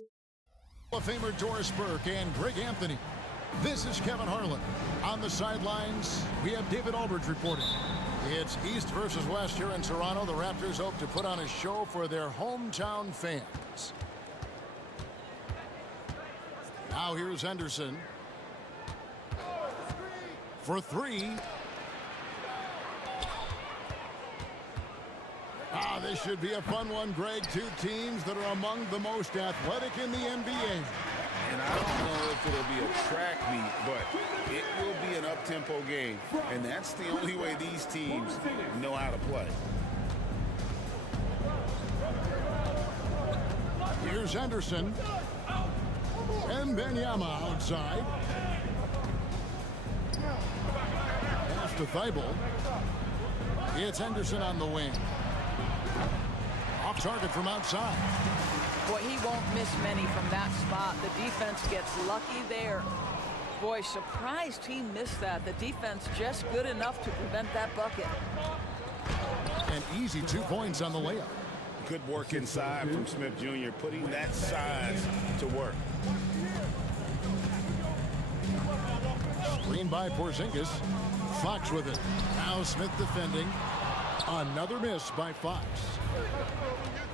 Hall of Famer Doris Burke and Greg Anthony. This is Kevin Harlan. On the sidelines, we have David Aldridge reporting. It's East versus West here in Toronto. The Raptors hope to put on a show for their hometown fans. Now here's Henderson. For three. This should be a fun one, Greg. Two teams that are among the most athletic in the NBA. And I don't know if it'll be a track meet, but it will be an up-tempo game. And that's the only way these teams know how to play. Here's Henderson. And Benyama outside. Pass to Thibault. It's Henderson on the wing. Off target from outside. Boy, he won't miss many from that spot. The defense gets lucky there. Boy, surprised he missed that. The defense just good enough to prevent that bucket. An easy 2 points on the layup. Good work inside from Smith Jr., putting that size to work. Screen by Porzingis. Fox with it. Now Smith defending. Another miss by Fox.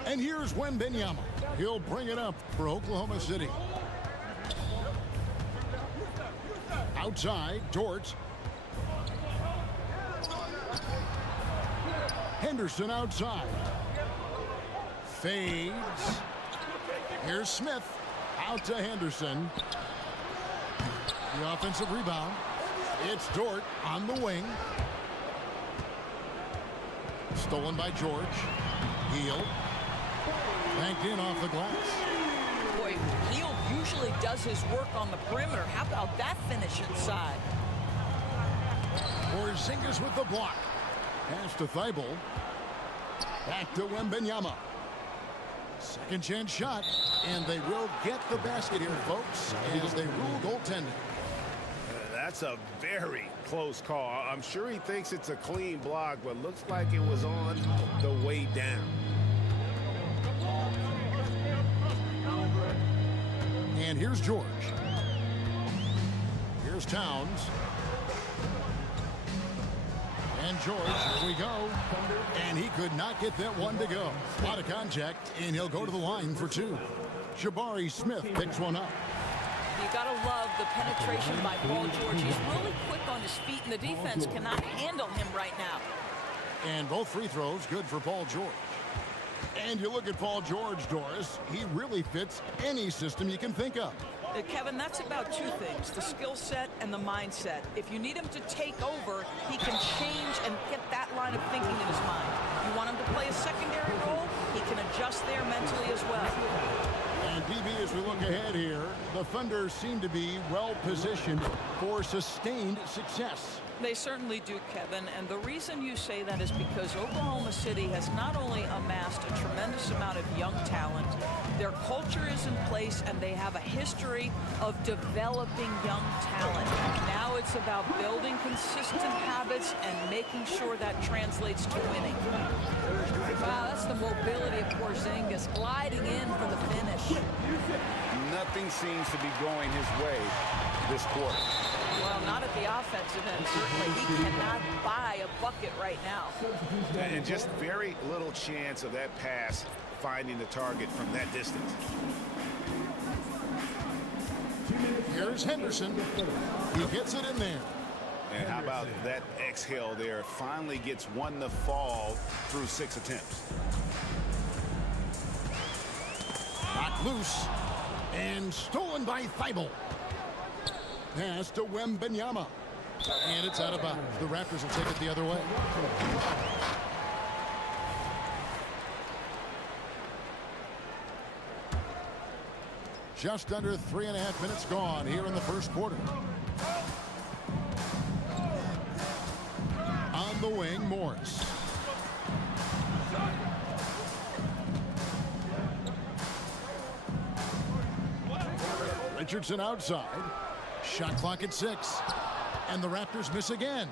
And here's Wembanyama. He'll bring it up for Oklahoma City. Outside, Dort. Henderson outside. Fades. Here's Smith. Out to Henderson. The offensive rebound. It's Dort on the wing. Stolen by George. Heel. Banked in off the glass. Boy, Heel usually does his work on the perimeter. How about that finish inside? Porzingis with the block. Pass to Thibault. Back to Wembanyama. Second chance shot. And they will get the basket here, folks, as they rule goaltending. That's a very close call. I'm sure he thinks it's a clean block, but looks like it was on the way down. And here's George. Here's Towns. And George, here we go. And he could not get that one to go. A lot of contact, and he'll go to the line for two. Jabari Smith picks one up. You got to love the penetration by Paul George. He's really quick on his feet, and the defense cannot handle him right now. And both free throws good for Paul George. And you look at Paul George, Doris, he really fits any system you can think of. Kevin, that's about two things, the skill set and the mindset. If you need him to take over, he can change and get that line of thinking in his mind. You want him to play a secondary role, he can adjust there mentally as well. And DB, as we look ahead here, the Thunder seem to be well positioned for sustained success. They certainly do, Kevin, and the reason you say that is because Oklahoma City has not only amassed a tremendous amount of young talent, their culture is in place and they have a history of developing young talent. Now it's about building consistent habits and making sure that translates to winning. Wow, that's the mobility of Porzingis gliding in for the finish. Nothing seems to be going his way this quarter. Well, not at the offensive end. Certainly, he cannot buy a bucket right now. And just very little chance of that pass finding the target from that distance. Here's Henderson. He gets it in there. And how about that exhale there? Finally gets one to fall through 6 attempts. Knocked loose. And stolen by Thibault. Pass to Wembanyama. And it's out of bounds. The Raptors will take it the other way. Just under 3.5 minutes gone here in the first quarter. On the wing, Morris. Richardson outside. Shot clock at 6. And the Raptors miss again.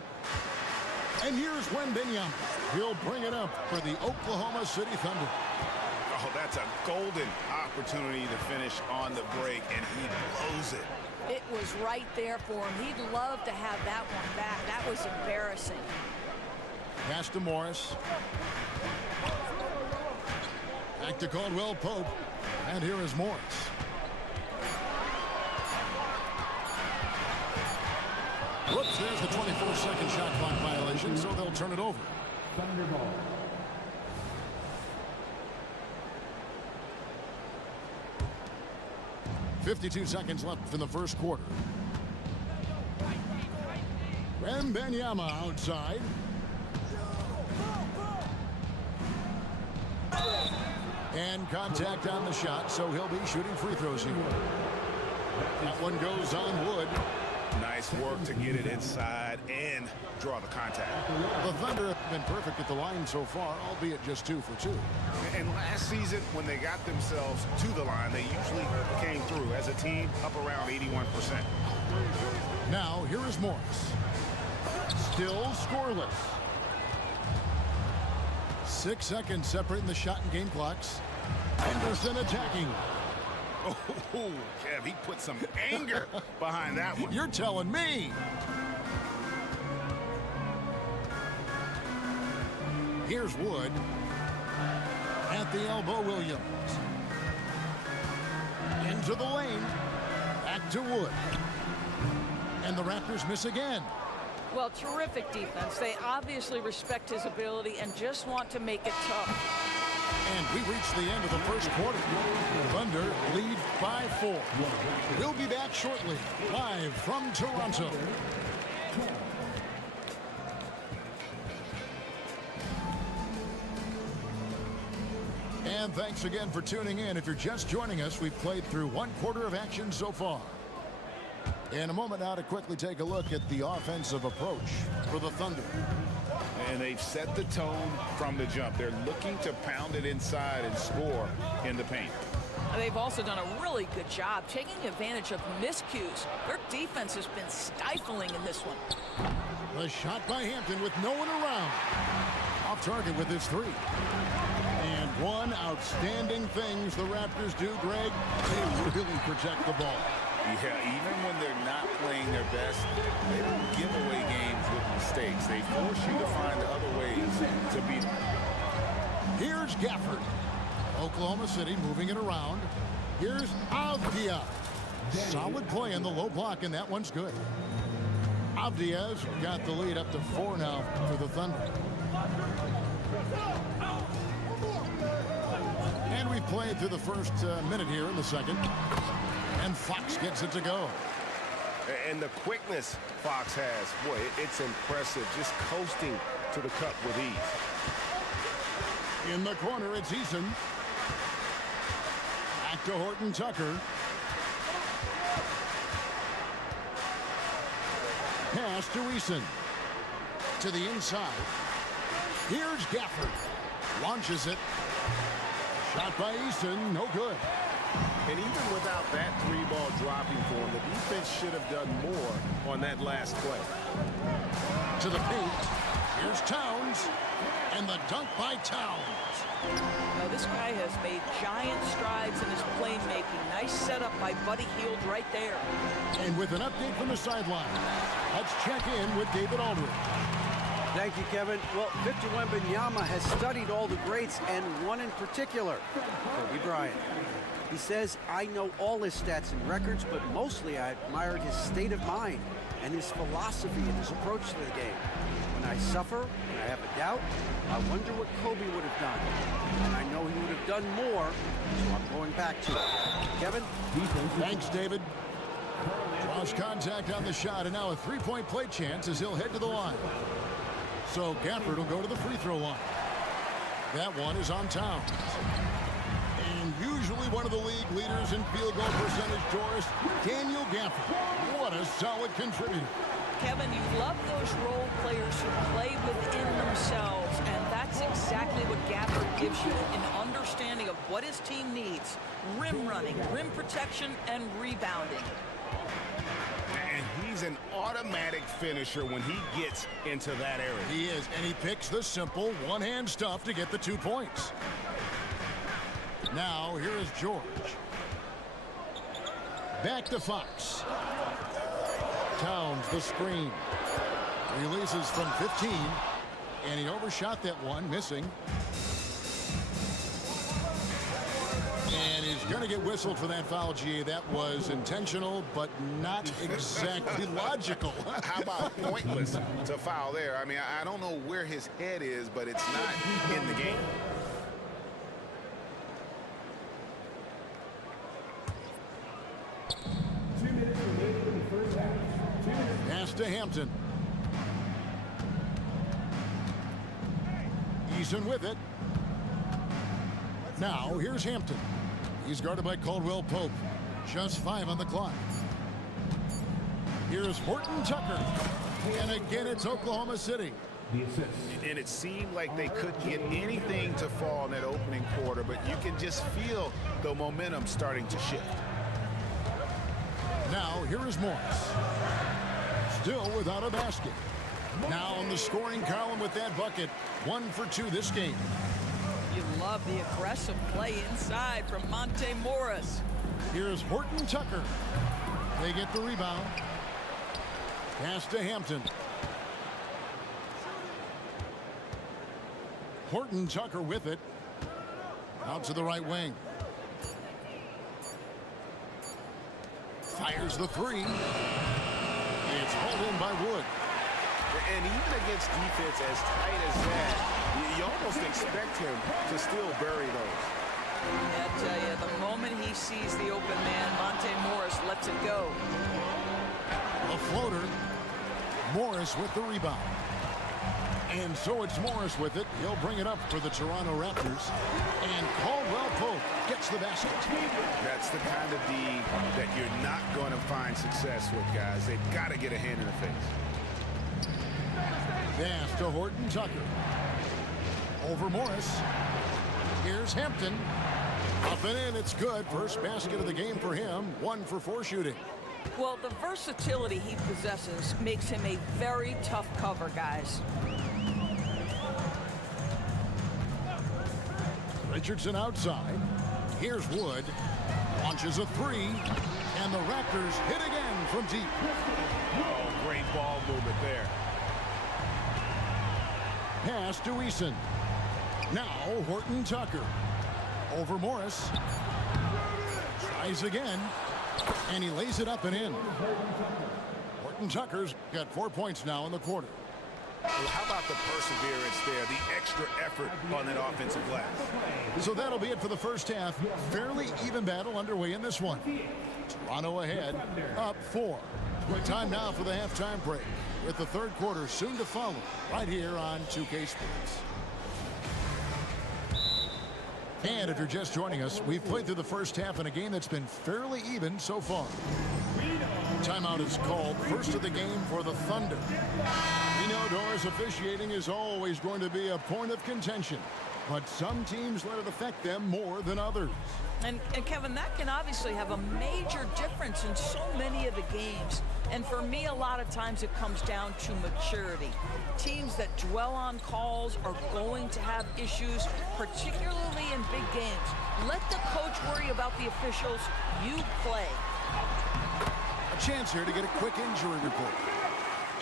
And here's Wembanyama. He'll bring it up for the Oklahoma City Thunder. Oh, that's a golden opportunity to finish on the break, and he blows it. It was right there for him. He'd love to have that one back. That was embarrassing. Pass to Morris. Back to Caldwell Pope. And here is Morris. Whoops, there's the 24-second shot clock violation, so they'll turn it over. Thunderball. 52 seconds left in the first quarter. Wembanyama outside. And contact on the shot, so he'll be shooting free throws here. That one goes on Wood. Nice work to get it inside and draw the contact. The Thunder have been perfect at the line so far, albeit just 2 for 2. And last season, when they got themselves to the line, they usually came through as a team up around 81%. Now, here is Morris. Still scoreless. 6 seconds separating the shot and game clocks. Anderson attacking. Oh, Kev, he put some anger behind that one. You're telling me. Here's Wood. At the elbow, Williams. Into the lane. Back to Wood. And the Raptors miss again. Well, terrific defense. They obviously respect his ability and just want to make it tough. And we reach the end of the first quarter. Thunder lead by 4. We'll be back shortly, live from Toronto. And thanks again for tuning in. If you're just joining us, we've played through 1 quarter of action so far. In a moment now to quickly take a look at the offensive approach for the Thunder. And they've set the tone from the jump. They're looking to pound it inside and score in the paint. They've also done a really good job taking advantage of miscues. Their defense has been stifling in this one. The shot by Hampton with no one around. Off target with his 3. And one outstanding things the Raptors do, Greg, they really protect the ball. Yeah, even when they're not playing their best, they don't give away games with mistakes. They force you to find other ways to beat them. Here's Gafford. Oklahoma City moving it around. Here's Avdia. Solid play in the low block, and that one's good. Avdia's got the lead up to 4 now for the Thunder. And we've played through the first minute here in the second. And Fox gets it to go. And the quickness Fox has, boy, it's impressive. Just coasting to the cup with ease. In the corner, it's Eason. Back to Horton Tucker. Pass to Eason. To the inside. Here's Gafford. Launches it. Shot by Eason, no good. And even without that 3-ball dropping for him, the defense should have done more on that last play. To the paint. Here's Towns. And the dunk by Towns. Now, this guy has made giant strides in his playmaking. Nice setup by Buddy Hield right there. And with an update from the sideline, let's check in with David Aldridge. Thank you, Kevin. Well, Victor Wembanyama has studied all the greats, and one in particular, Kobe Bryant. He says, I know all his stats and records, but mostly I admired his state of mind and his philosophy and his approach to the game. When I suffer, when I have a doubt, I wonder what Kobe would have done. And I know he would have done more, so I'm going back to it. Kevin? Thanks, David. Cross contact on the shot, and now a 3-point play chance as he'll head to the line. So Gafford will go to the free throw line. That one is on Towns. And usually one of the league leaders in field goal percentage, Doris, Daniel Gafford. What a solid contributor. Kevin, you love those role players who play within themselves, and that's exactly what Gafford gives you, an understanding of what his team needs. Rim running, rim protection, and rebounding. And he's an automatic finisher when he gets into that area. He is, and he picks the simple one-hand stuff to get the 2 points. Now here is George. Back to Fox. Towns the screen. Releases from 15. And he overshot that one, missing. And he's going to get whistled for that foul, GA. That was intentional, but not exactly logical. How about pointless to foul there? I mean, I don't know where his head is, but it's not in the game. Pass to Hampton. Eason with it. Now here's Hampton. He's guarded by Caldwell Pope. Just 5 on the clock. Here's Horton Tucker. And again, it's Oklahoma City. And it seemed like they couldn't get anything to fall in that opening quarter, but you can just feel the momentum starting to shift. Now here is Morris. Still without a basket. Now on the scoring column with that bucket. 1 for 2 this game. You love the aggressive play inside from Monte Morris. Here's Horton Tucker. They get the rebound. Pass to Hampton. Horton Tucker with it. Out to the right wing. Fires the 3. It's hauled in by Wood. And even against defense as tight as that, you almost expect him to still bury those. I tell you, the moment he sees the open man, Monte Morris lets it go. A floater. Morris with the rebound. And so it's Morris with it. He'll bring it up for the Toronto Raptors. And Caldwell Pope gets the basket. That's the kind of D that you're not going to find success with, guys. They've got to get a hand in the face. Pass to Horton Tucker. Over Morris. Here's Hampton. Up and in, it's good. First basket of the game for him. 1 for 4 shooting. Well, the versatility he possesses makes him a very tough cover, guys. Richardson outside. Here's Wood. Launches a 3. And the Raptors hit again from deep. Oh, great ball movement there. Pass to Eason. Now Horton Tucker. Over Morris. Tries again. And he lays it up and in. Horton Tucker's got 4 points now in the quarter. Well, how about the perseverance there, the extra effort on that offensive glass? So that'll be it for the first half. Fairly even battle underway in this one. Toronto ahead, up 4. Time now for the halftime break, with the third quarter soon to follow, right here on 2K Sports. And if you're just joining us, we've played through the first half in a game that's been fairly even so far. Timeout is called, first of the game for the Thunder. We know Doris officiating is always going to be a point of contention, but some teams let it affect them more than others. And Kevin, that can obviously have a major difference in so many of the games. And for me, a lot of times it comes down to maturity. Teams that dwell on calls are going to have issues, particularly in big games. Let the coach worry about the officials. You play. A chance here to get a quick injury report.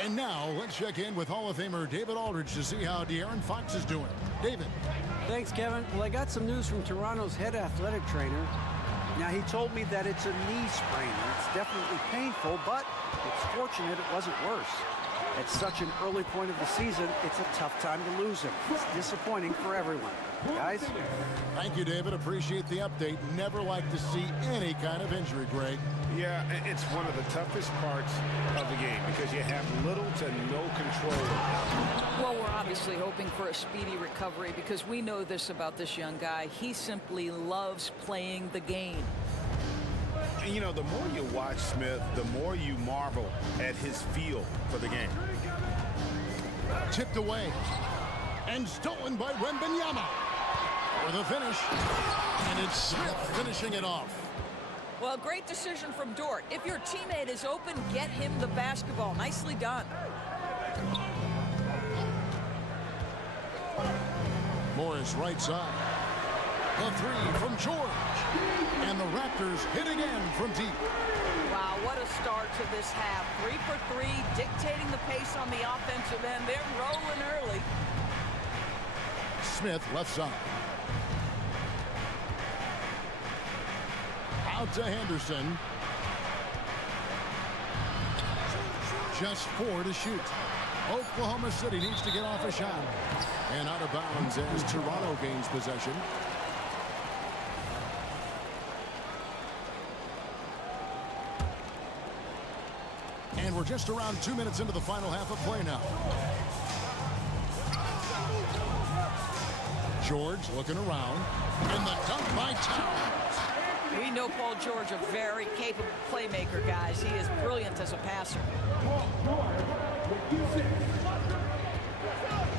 And now let's check in with Hall of Famer David Aldridge to see how De'Aaron Fox is doing. David. Thanks, Kevin. Well, I got some news from Toronto's head athletic trainer. Now, he told me that it's a knee sprain. It's definitely painful, but it's fortunate it wasn't worse. At such an early point of the season, it's a tough time to lose him. It's disappointing for everyone. Guys? Thank you, David. Appreciate the update. Never like to see any kind of injury, Greg. Yeah, it's one of the toughest parts of the game because you have little to no control. Well, we're obviously hoping for a speedy recovery because we know this about this young guy. He simply loves playing the game. And, you know, the more you watch Smith, the more you marvel at his feel for the game. Tipped away. And stolen by Wembanyama. For the finish. And it's Smith finishing it off. Well, great decision from Dort. If your teammate is open, get him the basketball. Nicely done. Morris right side. The three from George. And the Raptors hit again from deep. Wow, what a start to this half. 3 for 3, dictating the pace on the offensive end. They're rolling early. Smith left side. Out to Henderson. Just 4 to shoot. Oklahoma City needs to get off a shot. And out of bounds as Toronto gains possession. And we're just around 2 minutes into the final half of play now. George looking around. And the dunk by Towns. We know Paul George, a very capable playmaker, guys. He is brilliant as a passer.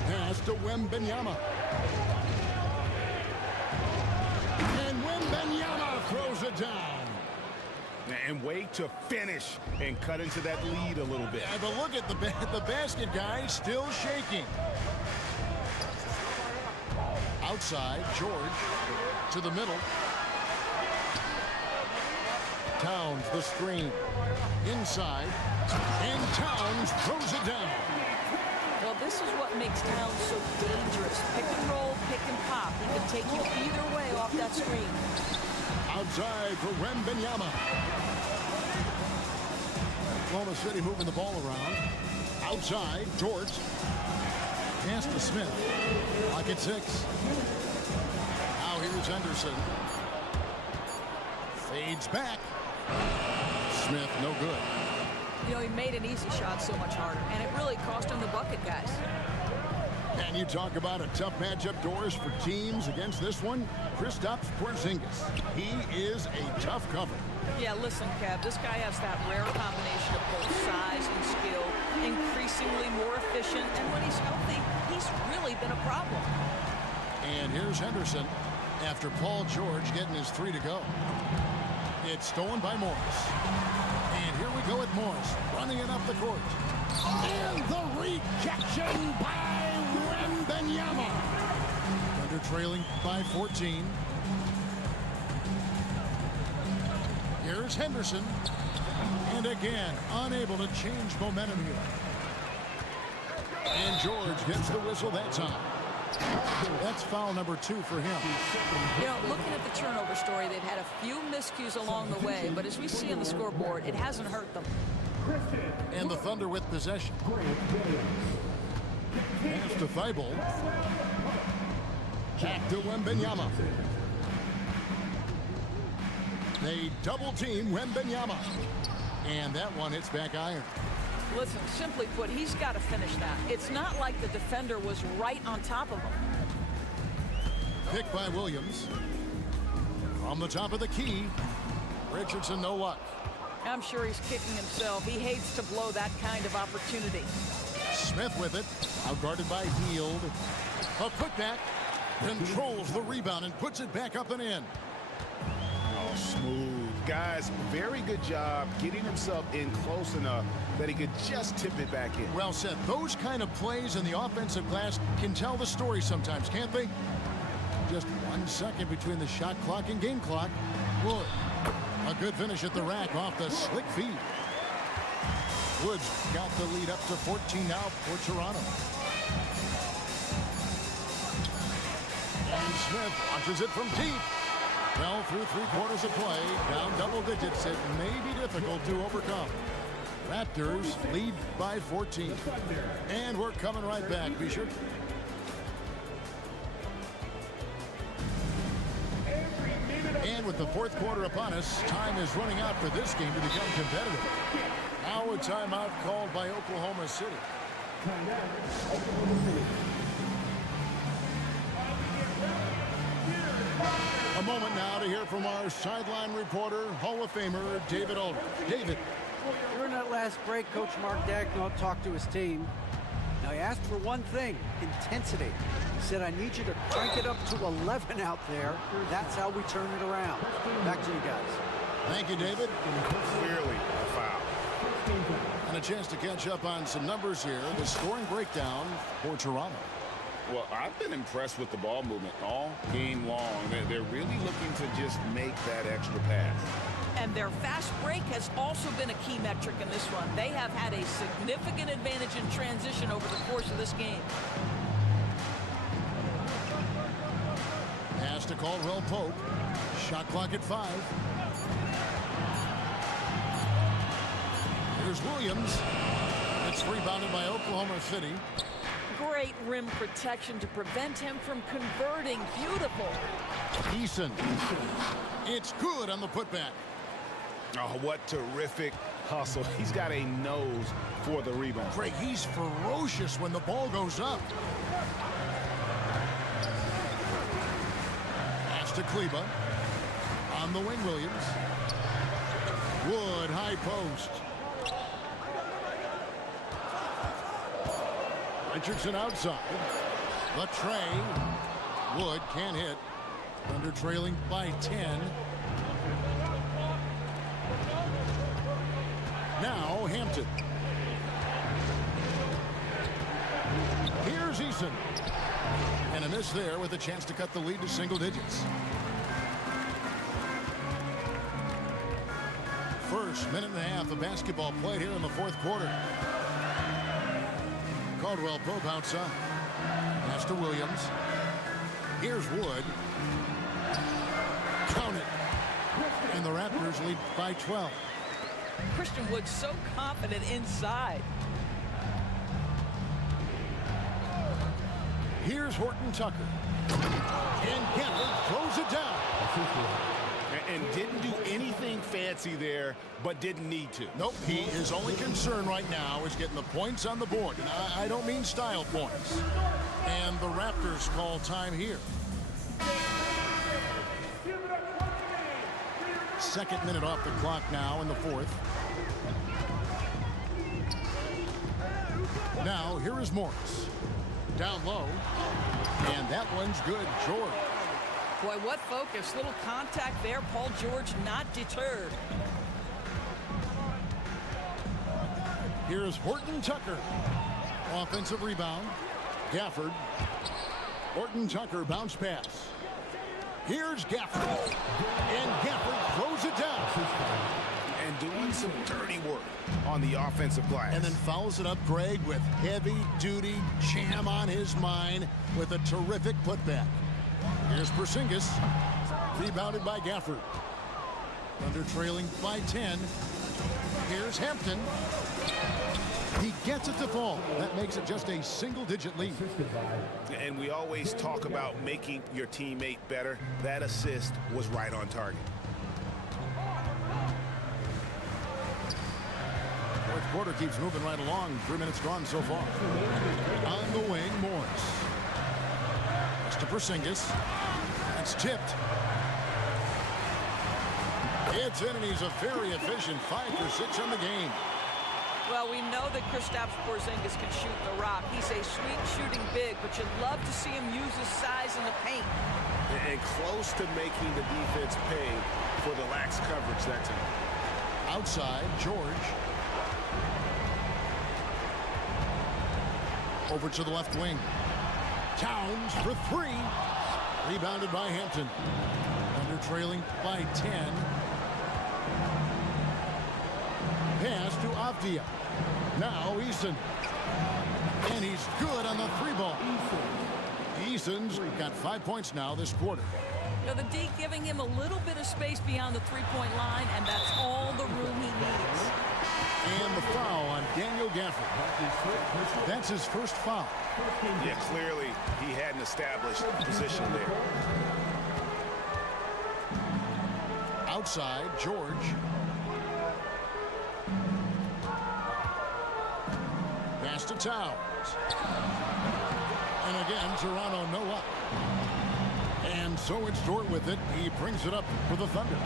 Pass to Wembanyama. And Wembanyama throws it down. And wait to finish and cut into that lead a little bit. Yeah, but look at the basket, guys, still shaking. Outside, George to the middle. Towns, the screen. Inside. And Towns throws it down. Well, this is what makes Towns so dangerous. Pick and roll, pick and pop. He can take you either way off that screen. Outside for Wembanyama. Oklahoma City moving the ball around. Outside, George. Pass to Smith. Lock at 6. Now here's Henderson. Fades back. Smith, no good. You know, he made an easy shot so much harder, and it really cost him the bucket, guys. And you talk about a tough matchup, Doris, for teams against this one. Kristaps Porzingis. He is a tough cover. Yeah, listen, Kev, this guy has that rare combination of both size and skill, increasingly more efficient, and when he's healthy, he's really been a problem. And here's Henderson after Paul George getting his 3 to go. It's stolen by Morris. And here we go at Morris, running it up the court. And the rejection by Wembanyama. Thunder trailing by 14. Here's Henderson. And again, unable to change momentum here. And George gets the whistle that time. That's foul number 2 for him. You know, looking at the turnover story, they've had a few miscues along the way, but as we see on the scoreboard, it hasn't hurt them. And the Thunder with possession. Pass to Thibault. Back to Wembanyama. They double team Wembanyama. And that one hits back iron. Listen, simply put, he's got to finish that. It's not like the defender was right on top of him. Pick by Williams. From the top of the key. Richardson, no luck. I'm sure he's kicking himself. He hates to blow that kind of opportunity. Smith with it. Outguarded by Hield. A putback. Controls the rebound and puts it back up and in. Oh, smooth. Guys, very good job getting himself in close enough that he could just tip it back in. Well said. Those kind of plays in the offensive glass can tell the story sometimes, can't they? Just 1 second between the shot clock and game clock. Wood. A good finish at the rack off the slick feed. Woods got the lead up to 14 now for Toronto. And Smith launches it from deep. Well, through 3/4 of play, down double digits, it may be difficult to overcome. Raptors lead by 14. And we're coming right back. Be sure. And with the 4th quarter upon us, time is running out for this game to become competitive. Now a timeout called by Oklahoma City. A moment now to hear from our sideline reporter, Hall of Famer David Aldridge. David. During that last break, Coach Mark Daigneault talked to his team. Now, he asked for one thing, intensity. He said, I need you to crank it up to 11 out there. That's how we turn it around. Back to you guys. Thank you, David. Clearly a foul. And a chance to catch up on some numbers here. The scoring breakdown for Toronto. Well, I've been impressed with the ball movement all game long. They're really looking to just make that extra pass. And their fast break has also been a key metric in this one. They have had a significant advantage in transition over the course of this game. Pass to Caldwell Pope. Shot clock at 5. Here's Williams. It's rebounded by Oklahoma City. Great rim protection to prevent him from converting. Beautiful. Eason. It's good on the putback. Oh, what terrific hustle. He's got a nose for the rebound. Craig, he's ferocious when the ball goes up. Pass to Kleba. On the wing, Williams. Wood, high post. Richardson outside. The tray. Wood can't hit. Thunder trailing by 10. Now Hampton. Here's Eason. And a miss there with a chance to cut the lead to single digits. First minute and a half of basketball played here in the fourth quarter. Caldwell Pope outside. Pass to Williams. Here's Wood. Count it. And the Raptors lead by 12. Christian Wood so confident inside. Here's Horton Tucker. And Gafford throws it down. And didn't do anything fancy there, but didn't need to. Nope, his only concern right now is getting the points on the board. And I don't mean style points. And the Raptors call time here. Second minute off the clock now in the fourth. Now here is Morris. Down low. And that one's good. George. Boy, what focus. Little contact there. Paul George not deterred. Here's Horton Tucker. Offensive rebound. Gafford. Horton Tucker bounce pass. Here's Gafford. And Gafford throws it down. And doing some dirty work on the offensive glass. And then follows it up, Greg, with heavy-duty jam on his mind with a terrific putback. Here's Porzingis. Rebounded by Gafford. Thunder trailing by 10. Here's Hampton. He gets it to fall. That makes it just a single-digit lead. And we always talk about making your teammate better. That assist was right on target. Fourth quarter keeps moving right along. 3 minutes gone so far. On the wing, Morris. Pass to Porzingis. It's tipped. It's in, and he's a very efficient 5 for 6 in the game. Well, we know that Kristaps Porzingis can shoot the rock. He's a sweet shooting big, but you'd love to see him use his size in the paint. And close to making the defense pay for the lax coverage that time. Outside, George. Over to the left wing. Towns for 3. Rebounded by Hampton. Under trailing by 10. Pass to Avdia. Now Eason. And he's good on the 3-ball. Eason's got 5 points now this quarter. You know, the D giving him a little bit of space beyond the three-point line, and that's all the room he needs. And the foul on Daniel Gafford. That's his first foul. Yeah, clearly he hadn't established position there. Outside, George. Pass to Towns. And again, Toronto no up. And so it's Dort with it. He brings it up for the Thunder.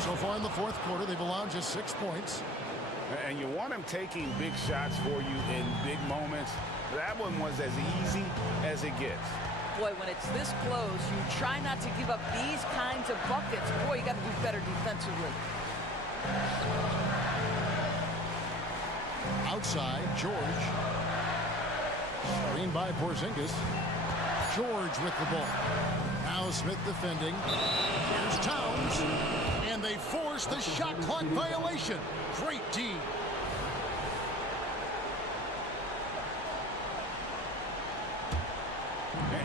So far in the fourth quarter, they've allowed just 6 points. And you want him taking big shots for you in big moments. That one was as easy as it gets. Boy, when it's this close, you try not to give up these kinds of buckets. Boy, you got to do better defensively. Outside, George. Screen by Porzingis. George with the ball. Now Smith defending. Here's Towns. And they force the shot clock violation. Great D.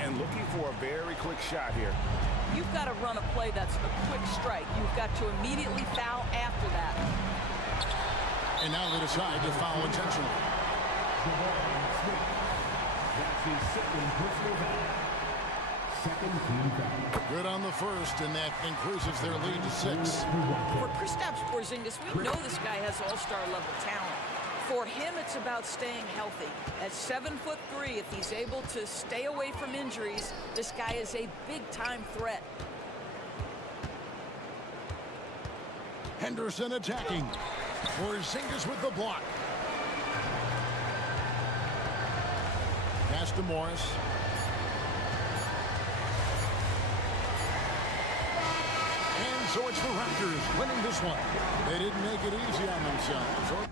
And looking for a very quick shot here. You've got to run a play that's a quick strike. You've got to immediately foul after that. And now they decide to foul intentionally. That's his second personal foul. Second team foul. Good on the first, and that increases their lead to 6. For Kristaps Porzingis, we know this guy has all-star level talent. For him, it's about staying healthy. At 7'3", if he's able to stay away from injuries, this guy is a big-time threat. Henderson attacking. Porzingis with the block. Pass to Morris. And so it's the Raptors winning this one. They didn't make it easy on themselves.